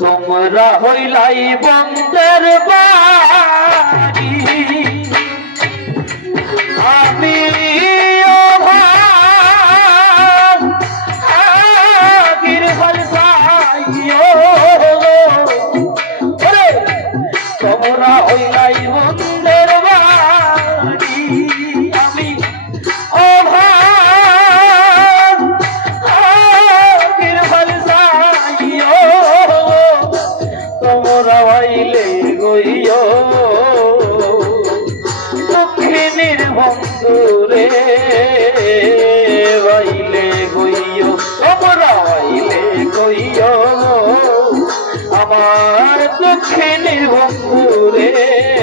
তোমরা হইলাই বন্ধের বাড়ি। আমি তোমরা হইলাই বন্ধ ছেলের বন্ধুরে।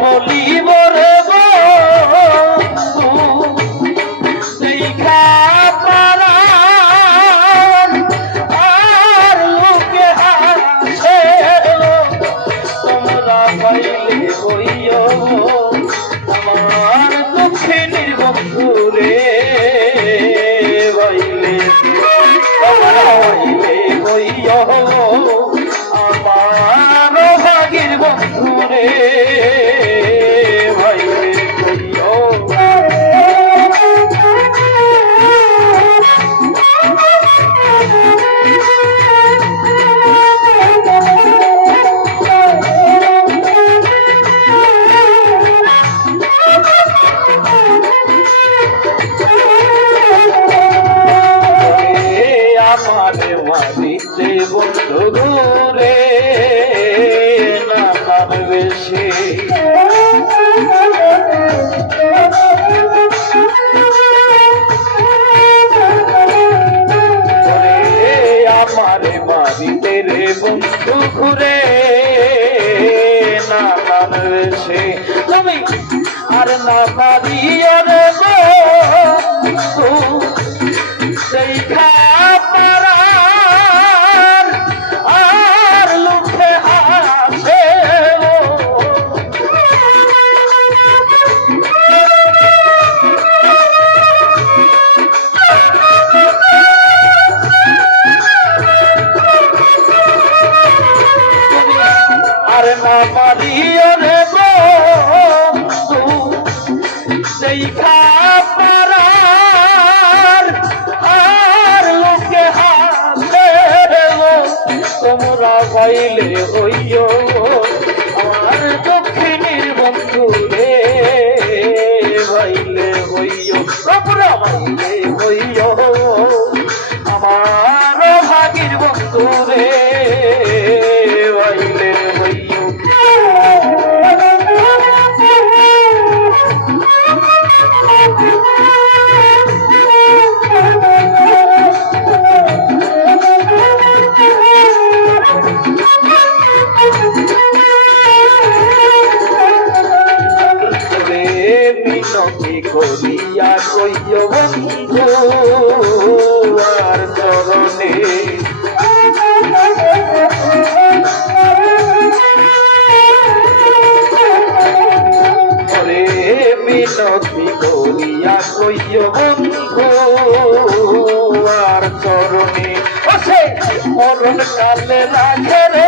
বলিব রে দিতে রে ঘুরে না সে তুমি আর না পারিয়া রে সেই little লইয়া কইও বন্ধু আর চরণে। ওরে মিনতি করিয়া কইও বন্ধু আর চরণে। মরণ কালে রাখে রে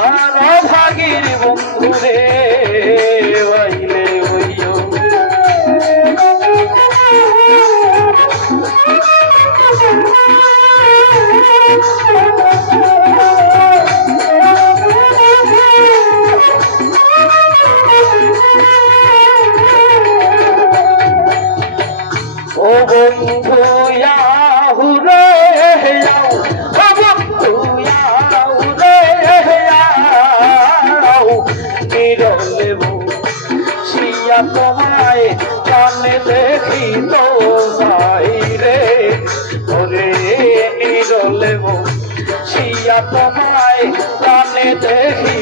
দেখি তো বাইরে ওরে নিরলেও শিয়া তোমায় কানে দেখি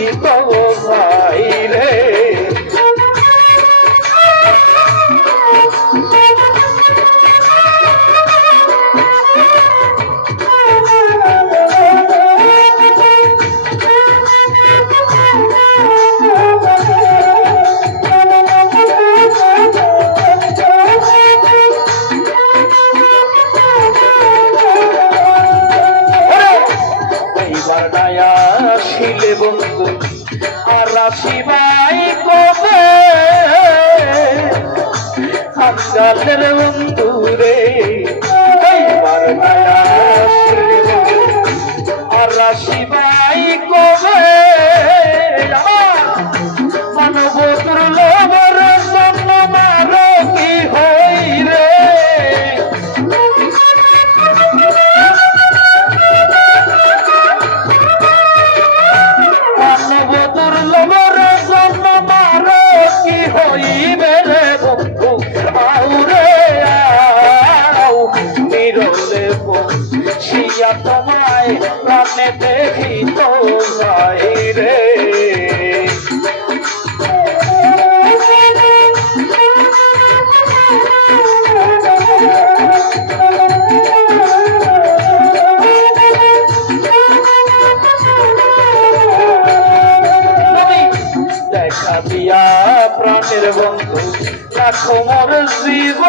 রাখো মোর জীব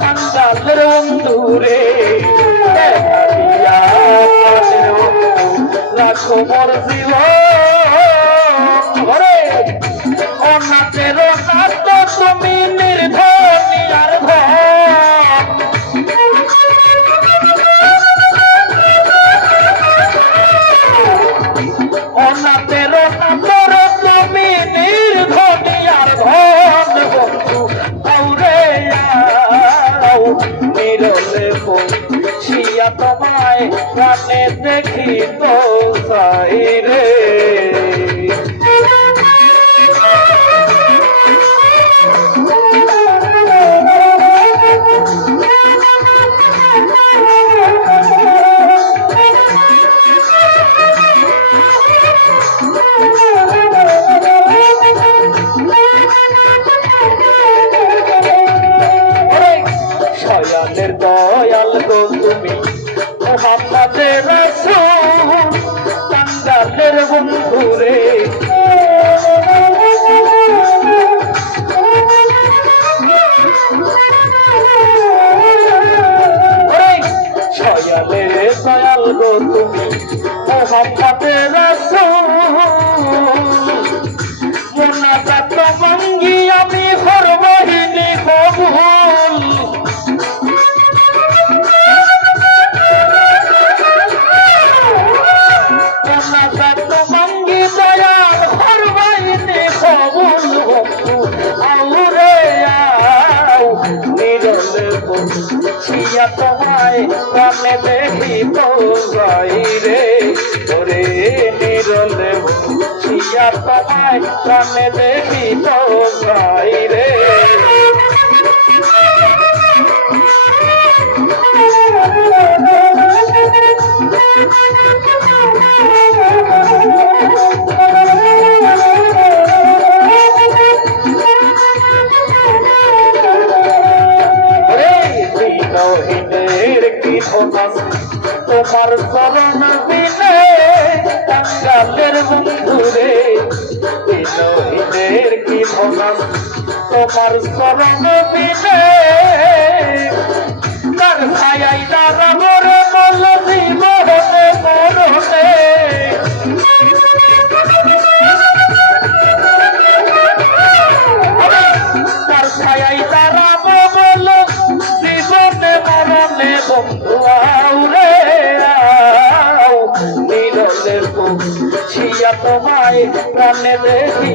কান্দালের বন্ধুরে রাখো মোর জীবন বলে মিশিয়া তোমায় কানে দেখি তো সাই রে দয়ালে দয়াল গো তুমি। মোহাম্মদের রাসূল বসিয়া তোমায় প্রাণে দেখিব যাই রে রে তোমার চরণ তোমার চরণ বিনে তার ছায়াই দাঁড়াবো রে বল জীবনে মরণে তার ছায়াই দাঁড়াবো বল জীবনে মরণে বন্ধু আউরে আও নিরলে তোমায় প্রাণে দেখি